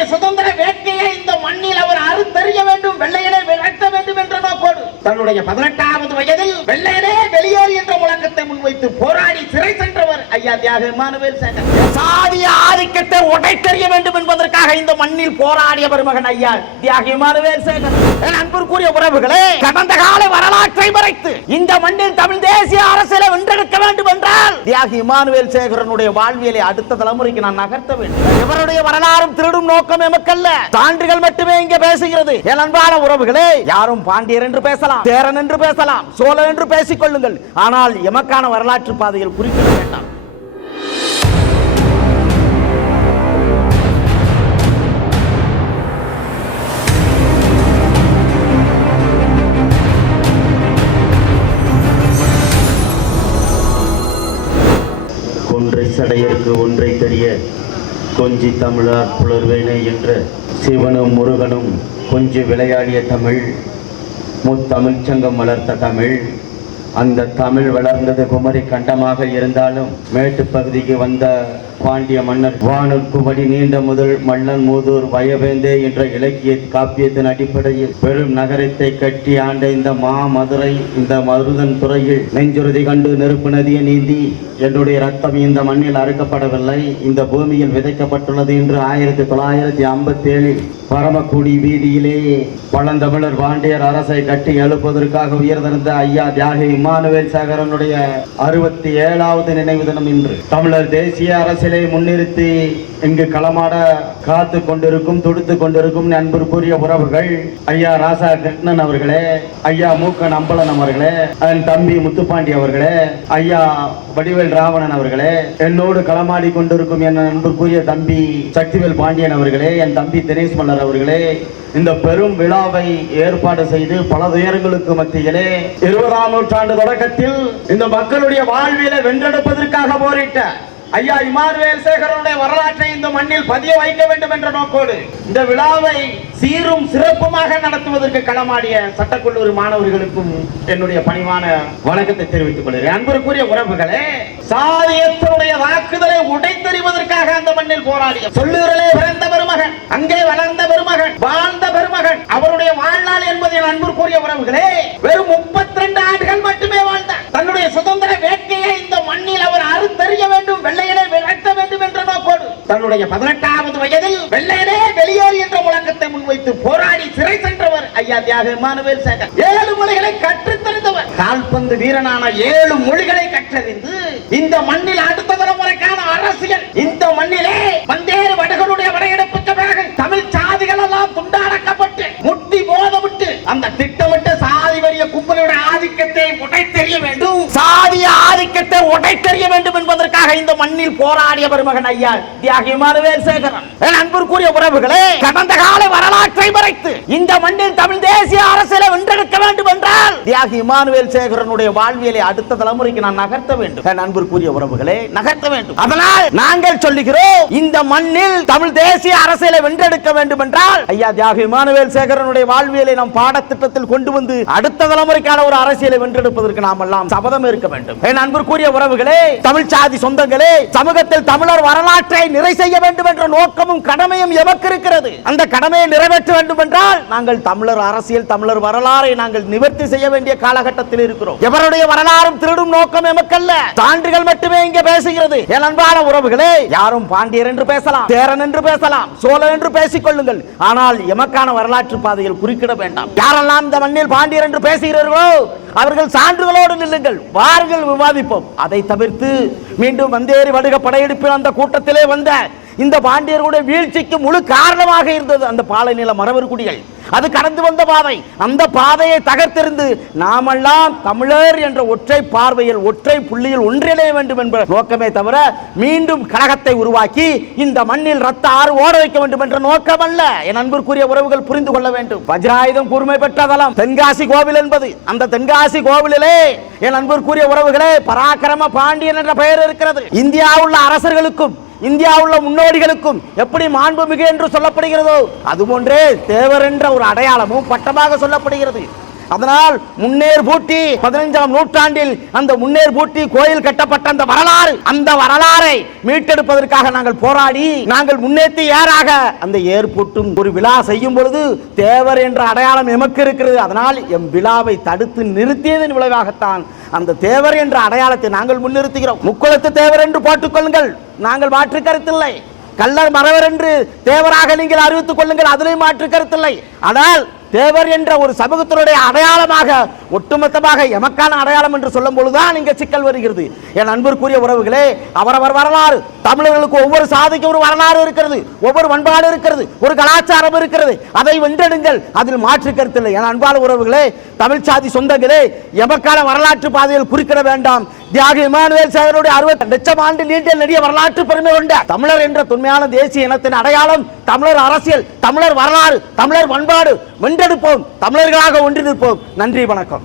தன்னுடைய சுதந்திர வேட்கையை இந்த மண்ணில் அவர் அறுத்தறிய வேண்டும் வெள்ளையனை விரட்ட வேண்டும் என்ற நோக்கோடு. தன்னுடைய பதினெட்டாவது வயதில் வெள்ளையனே வெளியேறு என்ற முழக்கத்தை முன்வைத்து போராடி சிறை சென்றவர் ஐயா தியாக இமானுவேல் சேகர். சாதிய ஆதிக்கத்தை உடைத்தறிய வேண்டும் என்பதற்காக இந்த மண்ணில் போராடிய பெருமகன் ஐயா தியாக இமானுவேல் சேகர். அன்பு கூறிய உறவுகளே கடந்த கால வரலாற்றை மறைத்து இந்த மண்ணில் தமிழ் தேசிய அரசியலை தியாகி இமானுவேல் சேகரனுடைய வாழ்வியலை அடுத்த தலைமுறைக்கு நான் நகர்த்த வேண்டும். இவருடைய வரலாறும் திருடும் நோக்கம் எமக்கல்ல. சான்றுகள் மட்டுமே இங்கே பேசுகிறது. என் அன்பான உறவுகளே யாரும் பாண்டியர் என்று பேசலாம் சேரன் என்று பேசலாம் சோழன் என்று பேசிக் கொள்ளுங்கள். ஆனால் எமக்கான வரலாற்று பாதையில் குறிப்பிட வேண்டாம். கொன்றை ஒன்றை தெரிய கொஞ்சி தமிழார் புலர்வேனே என்ற சிவனும் முருகனும் கொஞ்சி விளையாடிய தமிழ் முத்தமிழ்ச்சங்கம் வளர்த்த தமிழ். அந்த தமிழ் வளர்ந்தது குமரி கண்டமாக இருந்தாலும் மேட்டு பகுதிக்கு வந்த பாண்டிய மன்னர் வானூர் குமரி நீண்ட முதல் மன்னன் மூதூர் வயவேந்தே என்ற இலக்கிய காப்பியத்தின் அடிப்படையில் பெரும் நகரத்தை கட்டி ஆண்ட இந்த மா மதுரை இந்த மருதன் துறையில் நெஞ்சுறுதி கண்டு நெருப்பு நதியை நீந்தி என்னுடைய ரத்தம் இந்த மண்ணில் அறுக்கப்படவில்லை. இந்த பூமியில் விதைக்கப்பட்டுள்ளது என்று ஆயிரத்தி தொள்ளாயிரத்தி ஐம்பத்தி ஏழில் பரமக்குடி வீதியிலே பழந்தமிழர் பாண்டியர் அரசை கட்டி எழுப்பதற்காக உயர்ந்திருந்த ஐயா தியாகி இமானுவேல் சாகரனுடைய அறுபத்தி ஏழாவது நினைவு தினம் இன்று. தமிழர் தேசிய அரசியலை முன்னிறுத்தி இங்கு களமாட காத்து கொண்டிருக்கும் துடுத்து கொண்டிருக்கும் அன்பிற்குரிய உறவுகள் ஐயா ராசா கிருஷ்ணன் அவர்களே ஐயா மூக்கன் அம்பலன் அவர்களே என் தம்பி முத்துப்பாண்டி அவர்களே ஐயா வடிவேல் ராவணன் அவர்களே என்னோடு களமாடி கொண்டிருக்கும் என் அன்புக்குரிய தம்பி சக்திவேல் பாண்டியன் அவர்களே என் தம்பி தினேஷ் மல்லர் அவர்களே இந்த பெரும் விழாவை ஏற்பாடு செய்து பல துயரங்களுக்கு மத்தியிலே இருபதாம் நூற்றாண்டு தொடக்கத்தில் இந்த மக்களுடைய வாழ்வியலை வென்றெடுப்பதற்காக போரிட்ட ஐயா இமானுவேல் சேகரனுடைய வரலாற்றை இந்த மண்ணில் பதிய வைக்க வேண்டும் என்ற நோக்கோடு இந்த விழாவை சீரும் சிறப்புமாக நடத்துவதற்கு களமாடிய சட்டக்கல்லூரி மாணவர்களுக்கும் என்னுடைய பணிவான வணக்கத்தை தெரிவித்துக் கொள்கிறேன். அன்பிற்குரிய உறவுகளே சாதியத்து உடைத்தறிவதற்காக அந்த மண்ணில் போராடிய சொல்லுகிறலே பிறந்த பெருமகன் அங்கே வளர்ந்த பெருமகன் வாழ்ந்த பெருமகன் அவருடைய வாழ்நாள் என்பது என் கூறிய உறவுகளே வெறும் முப்பத்தி ரெண்டு ஆண்டுகள் மட்டுமே வாழ்ந்தார். தன்னுடைய சுதந்திர வேட்கையை இந்த மண்ணில் அவர் அறுத்தறிய வேண்டும் வெள்ளையனை விரட்ட வேண்டும் என்ற நோக்கோடு தன்னுடைய பதினெட்டாவது வயதில் வெள்ளையனே வெளியேறு என்ற முழக்கத்தை முன்வைத்து போராடி சிறை சென்றவர் ஐயா தியாக இமானுவேல் சேகர். ஏழு மொழிகளை கற்றுத் தெரிந்தவர் கால்பந்து வீரனான ஏழு மொழிகளை கற்றறிந்து இந்த மண்ணில் அடுத்த தலைமுறைக்கான அரசியல் இந்த மண்ணிலே மந்தேறு வடகளுடைய படையெடுப்புக்கு பிறகு தமிழ் சாதிகள் எல்லாம் துண்டாடக்கப்பட்டு முட்டி மோதவிட்டு அந்த திட்டமிட்ட சாதி வரிய கும்பலுடைய ஆதிக்கத்தை உடைத்தெறிய வேண்டும். சாதி உலகத்தை உடைத்தறிய வேண்டும் என்பதற்காக இந்த மண்ணில் போராடிய பெருமகன் ஐயா தியாகி மாதவேல் சேகரன் என் அன்பிற்குரிய உறவுகளே கடந்த கால வரலாற்றை மறைத்து இந்த மண்ணில் தமிழ் தேசிய அரசியலை வென்றெடுக்க வேண்டும் என்றால் தியாகி இமானுவேல் சேகரனுடைய வாழ்வியலை அடுத்த தலைமுறைக்கு நான் நகர்த்த வேண்டும். என் அன்பிற்குரிய உறவுகளே நகர்த்த வேண்டும். அதனால் நாங்கள் சொல்லுகிறோம் இந்த மண்ணில் தமிழ் தேசிய அரசியலை வென்றெடுக்க வேண்டும் என்றால் ஐயா தியாகி இமானுவேல் சேகரனுடைய வாழ்வியலை நாம் பாடத்திட்டத்தில் கொண்டு வந்து அடுத்த தலைமுறைக்கான ஒரு அரசியலை வென்றெடுப்பதற்கு நாம் எல்லாம் சபதம் இருக்க வேண்டும். என் அன்பிற்குரிய உறவுகளே தமிழ் சாதி சொந்தங்களே சமூகத்தில் தமிழர் வரலாற்றை நிறை செய்ய வேண்டும் என்ற நோக்கமும் கடமையும் எமக்கு இருக்கிறது. அந்த கடமையை நிறைவேற்ற வேண்டும் என்றால் நாங்கள் தமிழர் அரசியல் தமிழர் வரலாறை நாங்கள் நிவர்த்தி செய்ய வேண்டிய காலகட்டத்தில் இருக்கிறோம். எவருடைய வரலாறும் திருடும் நோக்கம் எமக்கல்ல. சான்றுகள் மட்டுமே இங்கே பேசுகிறது. என் அன்பான உறவுகளே யாரும் பாண்டியர் என்று பேசலாம் தேரன் என்று பேசலாம் சோழன் என்று பேசிக் கொள்ளுங்கள். ஆனால் எமக்கான வரலாற்று பாதையில் குறுக்கிட வேண்டாம். யாரெல்லாம் இந்த மண்ணில் பாண்டியர் என்று பேசுகிறீர்களோ அவர்கள் சான்றுகளோடு நில்லுங்கள். வாருங்கள் விவாதிப்போம். அதை தவிர்த்து மீண்டும் வந்தேறி வடுக படையெடுப்பில் அந்த கூட்டத்திலே வந்த இந்த பாண்டியர்களுடைய வீழ்ச்சிக்கு முழு காரணமாக இருந்தது. அந்த பாலைநில மரவர் குடிகள் அது கடந்து வந்த பாதை. அந்த பாதையை தகர்த்தெறிந்து நாமெல்லாம் தமிழர் என்ற ஒற்றை பார்வையில் ஒற்றை புள்ளியில் ஒன்றிணைய வேண்டும் என்ற நோக்கமே தவிர மீண்டும் கழகத்தை உருவாக்கி இந்த மண்ணில் ரத்த ஆறு ஓட வைக்க வேண்டும் என்ற நோக்கம் அல்ல. என் அன்பிற்குரிய உறவுகள் புரிந்து கொள்ள வேண்டும். வஜ்ராயுதம் கூர்மை பெற்றதெல்லாம் தென்காசி கோவில் என்பது அந்த தென்காசி கோவிலிலே என் அன்பிற்குரிய உறவுகளே பராக்கிரம பாண்டியன் என்ற பெயர் இருக்கிறது. இந்தியாவுள்ள அரசர்களுக்கும் இந்தியாவுள்ள முன்னோடிகளுக்கும் எப்படி மாண்புமிகு என்று சொல்லப்படுகிறதோ அதுபோன்றே தேவர் என்ற ஒரு அடையாளமும் பட்டமாக சொல்லப்படுகிறது. அதனால் முன்னேர் பூட்டி பதினைஞ்சாம் நூற்றாண்டில் அந்த முன்னேர் பூட்டி கோயில் கட்டப்பட்ட அந்த வரலாறு அந்த வரலாறை மீட்டெடுப்பதற்காக நாங்கள் போராடி நாங்கள் முன்னேற்றி ஏறாக அந்த ஏர் பூட்டும் ஒரு விழா செய்யும் பொழுது தேவர் என்ற அடையாளம் எமக்கு இருக்கிறது. அதனால் எம் விழாவை தடுத்து நிறுத்தியதன் விளைவாகத்தான் அந்த தேவர் என்ற அடையாளத்தை நாங்கள் முன்னிறுத்துகிறோம். முக்குளத்து தேவர் என்று போட்டுக்கொள்ளுங்கள் நாங்கள் மாற்று கருத்தில்லை. கள்ளர் மறவர் என்று தேவராக நீங்கள் அறிவித்துக் கொள்ளுங்கள். அதிலையும் மாற்று கருத்தில்லை. ஆனால் தேவர் என்ற ஒரு சமூகத்தினுடைய அடையாளமாக ஒட்டுமொத்தமாக எமக்கான அடையாளம் என்று சொல்லும் பொழுதுதான் இங்கே சிக்கல் வருகிறது. என் அன்பிற்குரிய உறவுகளே அவரவர் வரலாறு தமிழர்களுக்கு ஒவ்வொரு சாதிக்கு ஒரு வரலாறு இருக்கிறது ஒவ்வொரு பண்பாடு இருக்கிறது ஒரு கலாச்சாரம் இருக்கிறது. அதை வென்றெடுங்கள் அதில் மாற்று கருத்தில்லை என் அன்பான உறவுகளே தமிழ் சாதி சொந்தங்களே எமக்கான வரலாற்று பாதையில் குறுக்கிட வேண்டாம். தியாகி இமானுவேல் சேகருடைய அறுபத்தி லட்சம் ஆண்டு நீண்ட நெடிய வரலாற்று பெருமை கொண்ட தமிழர் என்ற தொன்மையான தேசிய இனத்தின் அடையாளம் தமிழர் அரசியல் தமிழர் வரலாறு தமிழர் பண்பாடு வென்றெடுப்போம். தமிழர்களாக ஒன்றிருப்போம். நன்றி வணக்கம்.